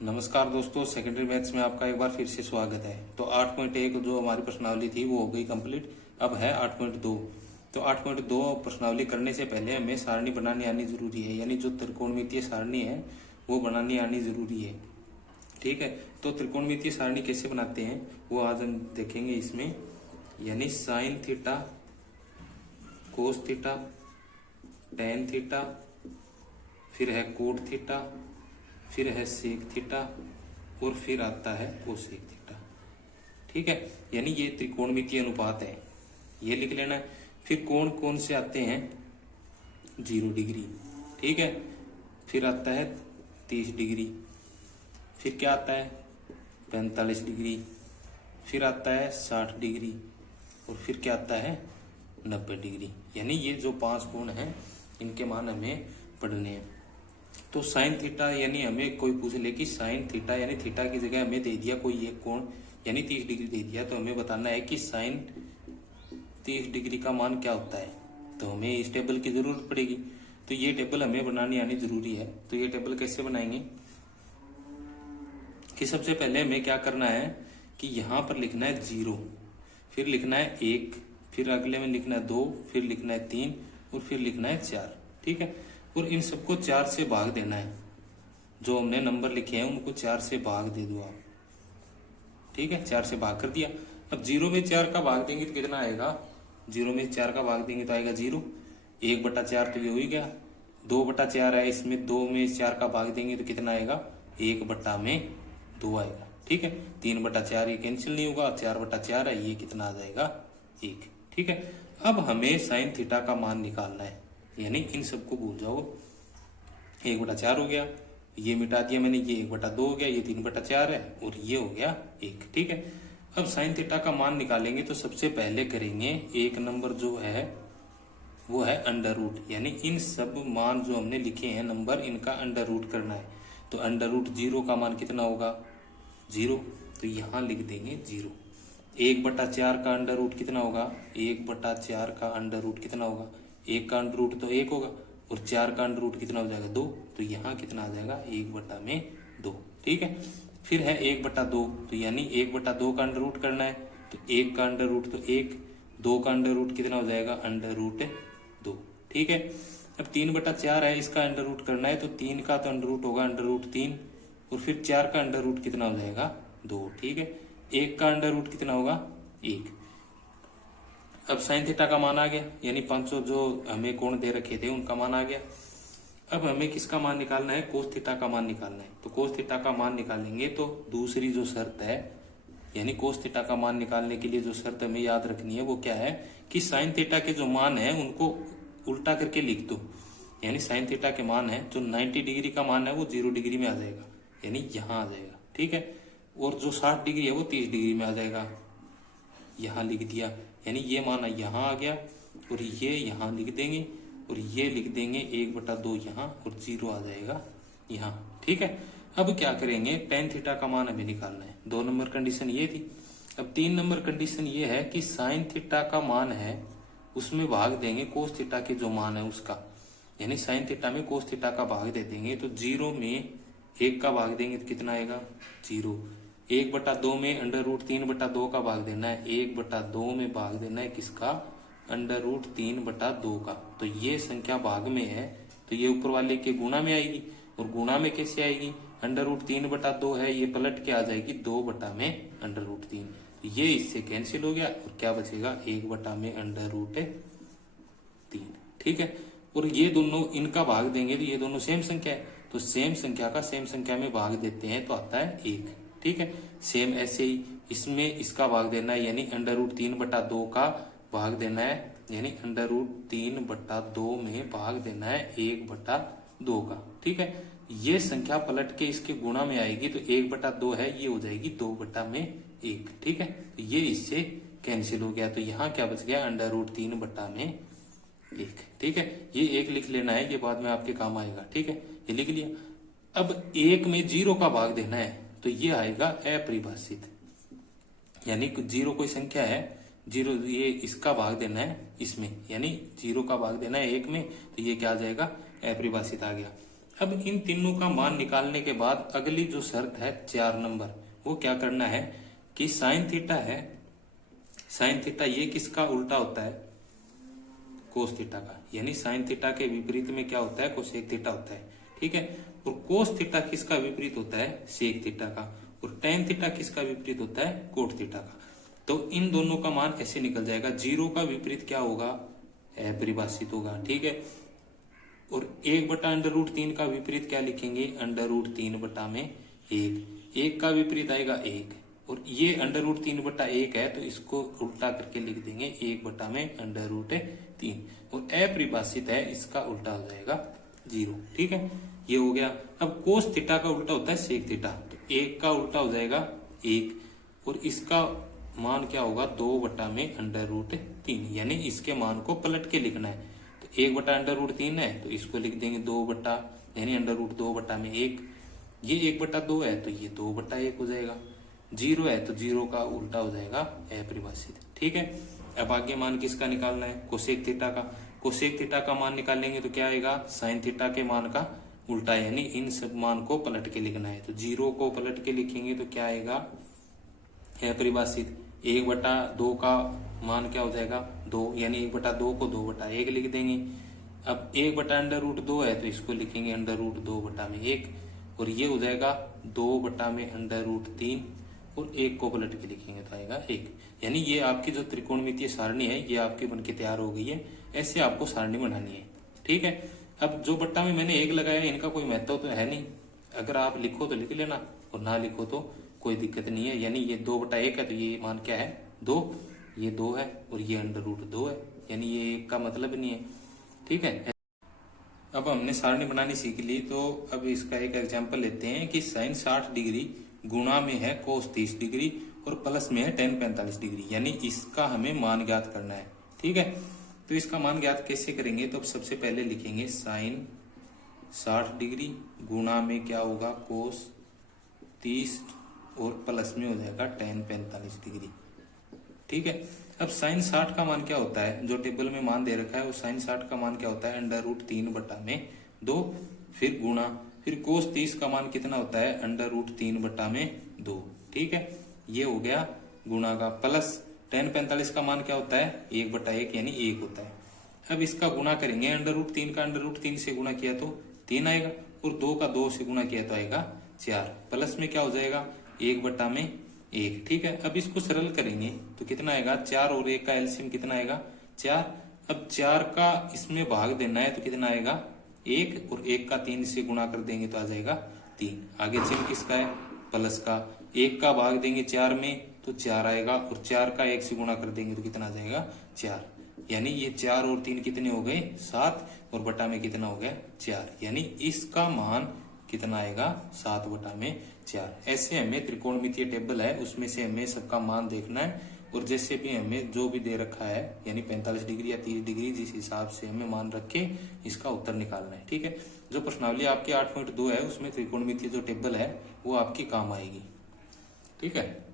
नमस्कार दोस्तों, secondary maths में आपका एक बार फिर से स्वागत है। तो 8.1 जो हमारी प्रश्नावली थी वो हो गई कंप्लीट। अब है 8.2। तो 8.2 प्रश्नावली करने से पहले हमें सारणी बनानी आनी जरूरी है, यानी जो त्रिकोणमितीय सारणी है वो बनानी आनी जरूरी है। ठीक है, तो त्रिकोणमितीय सारणी कैसे बनाते हैं वो आज हम देखेंगे इसमें। यानी sine theta, cos theta, tan theta, फिर है कोट थीटा, फिर है सेक थीटा और फिर आता है कोसेक थीटा। ठीक है, यानी ये त्रिकोणमितीय अनुपात है, ये लिख लेना है। फिर कौन कौन से आते हैं? 0 डिग्री। ठीक है, फिर आता है 30 डिग्री, फिर क्या आता है 45 डिग्री, फिर आता है 60 डिग्री और फिर क्या आता है 90 डिग्री। यानी ये जो 5 कोण हैं इनके मान हमें पढ़ने हैं। तो साइन थीटा, यानी हमें कोई पूछ ले कि साइन थीटा यानी थीटा की जगह हमें दे दिया कोई एक कोण यानी 30 डिग्री दे दिया, तो हमें बताना है कि साइन 30 डिग्री का मान क्या होता है। तो हमें इस टेबल की जरूरत पड़ेगी, तो ये टेबल हमें बनानी आनी जरूरी है। तो ये टेबल कैसे बनाएंगे कि सबसे पहले हमें क्या करना है कि यहां पर लिखना है 0, फिर लिखना है 1, फिर अगले में लिखना है 2, फिर लिखना है 3 और फिर लिखना है 4। ठीक है, और इन सबको 4 से भाग देना है। जो हमने नंबर लिखे हैं उनको 4 से भाग दे दो आप। ठीक है, 4 से भाग कर दिया। अब 0 में 4 का भाग देंगे तो कितना आएगा? 0 में 4 का भाग देंगे तो आएगा 0। 1/4 तो ये हो ही गया। 2/4 है, इसमें 2 में 4 का भाग देंगे तो कितना आएगा? 1/2 आएगा। ठीक है, 3/4 ये कैंसिल नहीं होगा, 4/4 है, ये कितना आ जाएगा? 1। ठीक है, अब हमें साइन थीटा का मान निकालना है, यानी इन सबको भूल जाओ। 1/4 हो गया, ये मिटा दिया मैंने, ये 1/2 हो गया, ये 3/4 है और ये हो गया 1। ठीक है, अब साइन थीटा का मान निकालेंगे तो सबसे पहले करेंगे एक नंबर जो है वो है अंडर रूट, यानी इन सब मान जो हमने लिखे हैं नंबर, इनका अंडर रूट करना है। तो अंडर रूट 0 का मान कितना होगा? 0। तो यहां लिख देंगे 0। 1/4 का अंडर रूट कितना होगा? 1/4 का अंडर रूट कितना होगा? 1 का अंडर रूट तो 1 होगा और 4 का अंडर रूट कितना हो जाएगा? 2। तो यहाँ कितना आ जाएगा? 1/2। ठीक है, फिर है 1/2, तो यानी 1/2 का अंडर रूट करना है। तो 1 का अंडर रूट तो 1, 2 का अंडर रूट कितना हो जाएगा? Under root 2। ठीक है, अब 3/4 है, इसका अंडर रूट करना है, तो 3 का तो अंडर रूट होगा अंडर रूट 3 और फिर 4 का अंडर रूट कितना हो जाएगा? 2। ठीक है, 1 का अंडर रूट कितना होगा? 1। अब साइन थीटा का मान आ गया, यानी 500 जो हमें कोण दे रखे थे उनका मान आ गया। अब हमें किसका मान निकालना है? कोस थीटा का मान निकालना है। तो कोस थीटा का मान निकालेंगे तो दूसरी जो शर्त है, यानी कोस थीटा का मान निकालने के लिए जो शर्त हमें याद रखनी है वो क्या है कि साइन थीटा के जो मान है उनको उल्टा करके लिख दो। यानी साइन थीटा के मान है, जो 90 डिग्री का मान है वो 0 डिग्री में आ जाएगा, यानी यहां आ जाएगा। ठीक है, और जो 60 डिग्री है वो 30 डिग्री में आ जाएगा, यहां लिख दिया। यानी ये मान यहाँ आ गया और ये यहाँ लिख देंगे और ये लिख देंगे 1/2 यहाँ और 0 आ जाएगा यहाँ। ठीक है, अब क्या करेंगे? टेन थीटा का मान हमें निकालना है। 2 नंबर कंडीशन ये थी। अब 3 नंबर कंडीशन ये है कि साइन थीटा का मान है उसमें भाग देंगे कोस थीटा के जो मान है उसका, यानी साइन थीटा में कोस थीटा का भाग दे देंगे। तो 0 में 1 का भाग देंगे तो कितना आएगा? 0। 1/2 में अंडर रूट 3/2 का भाग देना है, 1/2 में भाग देना है किसका? अंडर रूट 3/2 का। तो ये संख्या भाग में है तो ये ऊपर वाले के गुणा में आएगी, और गुणा में कैसे आएगी? अंडर रूट 3/2 है, ये पलट के आ जाएगी 2/में अंडर रूट 3। तो ये इससे कैंसिल हो गया और क्या बचेगा? 1/में अंडर रूट 3। ठीक है, और ये दोनों इनका भाग देंगे तो ये दोनों सेम संख्या है, तो सेम संख्या का सेम संख्या में भाग देते हैं तो आता है 1। ठीक है, सेम ऐसे ही इसमें इसका भाग देना है, यानी अंडर रूट 3/2 का भाग देना है, यानी अंडर रूट 3/2 में भाग देना है 1/2 का। ठीक है, ये संख्या पलट के इसके गुणा में आएगी तो 1/2 है, ये हो जाएगी 2/1। ठीक है, तो ये इससे कैंसिल हो गया, तो यहाँ क्या बच गया? Under root 3/1। ठीक है, ये 1 लिख लेना है, ये बाद में आपके काम आएगा। ठीक है, ये लिख लिया। अब 1 में 0 का भाग देना है तो ये आएगा अपरिभाषित, यानी 0 कोई संख्या है, 0 ये इसका भाग देना है इसमें, यानी 0 का भाग देना है 1 में, तो ये क्या आ जाएगा? अपरिभाषित आ गया। अब इन तीनों का मान निकालने के बाद अगली जो शर्त है 4 नंबर, वो क्या करना है कि साइन थीटा है, साइन थीटा ये किसका उल्टा होता है, कोस थीटा का, यानी साइन थीटा के विपरीत में क्या होता है, कोसेक थीटा होता है, ठीक है। और कोस थीटा किसका विपरीत होता है, सेक थीटा का। और टेन थीटा किसका विपरीत होता है, कोट थीटा का। तो इन दोनों का मान ऐसे निकल जाएगा, जीरो का विपरीत क्या होगा, अपरिभाषित होगा, ठीक है। और 1/√3 का विपरीत क्या लिखेंगे, √3/1। एक का विपरीत आएगा 1, और ये √3/1 है तो इसको उल्टा करके लिख देंगे 1/√3, और अपरिभाषित है इसका उल्टा हो जाएगा 0, ठीक है। ये हो गया। अब कोस थीटा का उल्टा होता है सेक थीटा, तो 1 का उल्टा हो जाएगा 1, और इसका मान क्या होगा 2/√3, यानी इसके मान को पलट के लिखना है। तो 1/√3 है तो इसको लिख देंगे 2 यानी √2/1। ये 1/2 है तो ये 2/1 हो जाएगा। 0 है तो 0 का उल्टा हो जाएगा अपरिभाषित, ठीक है। अब आगे मान किसका निकालना है, कोसेक थीटा का। कोसेक थीटा का मान निकालेंगे तो क्या आएगा, साइन थीटा के मान का उल्टा, यानी इन सब मान को पलट के लिखना है। तो 0 को पलट के लिखेंगे तो क्या आएगा, अपरिभाषित। 1/2 का मान क्या हो जाएगा 2, यानी 1/2 को 2/1 लिख देंगे। अब 1/√2 है तो इसको लिखेंगे √2/1, और ये हो जाएगा 2/√3, और 1 को पलट के लिखेंगे तो आएगा 1। यानी ये आपकी जो त्रिकोणमितीय सारणी है ये आपकी बनके तैयार हो गई है। ऐसे आपको सारणी बनानी है, ठीक है। अब जो बट्टा में मैंने 1 लगाया इनका कोई महत्व तो है नहीं, अगर आप लिखो तो लिख लेना और ना लिखो तो कोई दिक्कत नहीं है। यानी ये 2/1 है तो ये मान क्या है 2, ये 2 है, और ये √2 है, यानी ये 1 का मतलब नहीं है, ठीक है। अब हमने सारणी बनानी सीख ली, तो अब इसका एक एग्जांपल लेते हैं कि साइन 60 डिग्री गुणा में है कोस 30 डिग्री और प्लस में है टेन 45 डिग्री, यानी इसका हमें मान ज्ञात करना है, ठीक है। तो इसका मान ज्ञात कैसे करेंगे, तो अब सबसे पहले लिखेंगे साइन 60 डिग्री गुणा में क्या होगा कोस 30 और प्लस में हो जाएगा टेन 45 डिग्री, ठीक है। अब साइन 60 का मान क्या होता है, जो टेबल में मान दे रखा है वो साइन 60 का मान क्या होता है √3/2, फिर गुणा, फिर कोस 30 का मान कितना होता है √3/2, ठीक है। ये हो गया गुणा का, प्लस टेन 45 का मान क्या होता है 1/1, यानी 1 होता है। अब इसका गुणा करेंगे, √3 का √3 से गुणा किया तो 3 आएगा, और 2 का 2 से गुणा किया तो आएगा 4, प्लस में क्या हो जाएगा 1/1, ठीक है। अब इसको सरल करेंगे तो कितना आएगा, 4 और 1 का एलसीएम कितना आएगा 4। अब 4 का इसमें भाग देना है तो कितना आएगा 1, और 1 का 3 से गुणा कर देंगे तो आ जाएगा 3। आगे चिन्ह किसका है, प्लस का। 1 का भाग देंगे 4 में तो 4 आएगा, और 4 का 1 से गुणा कर देंगे तो कितना आ जाएगा 4, यानी ये 4 और 3 कितने हो गए 7, और बटा में कितना हो गया 4, यानी इसका मान कितना आएगा 7/4। ऐसे हमें त्रिकोणमितीय टेबल है उसमें से हमें सबका मान देखना है, और जैसे भी हमें जो भी दे रखा है यानी 45 डिग्री या 30 डिग्री, जिस हिसाब से हमें मान रखे इसका उत्तर निकालना है, ठीक है। जो प्रश्नावली आपकी 8.2 है उसमें त्रिकोणमितीय जो टेबल है वो आपकी काम आएगी, ठीक है।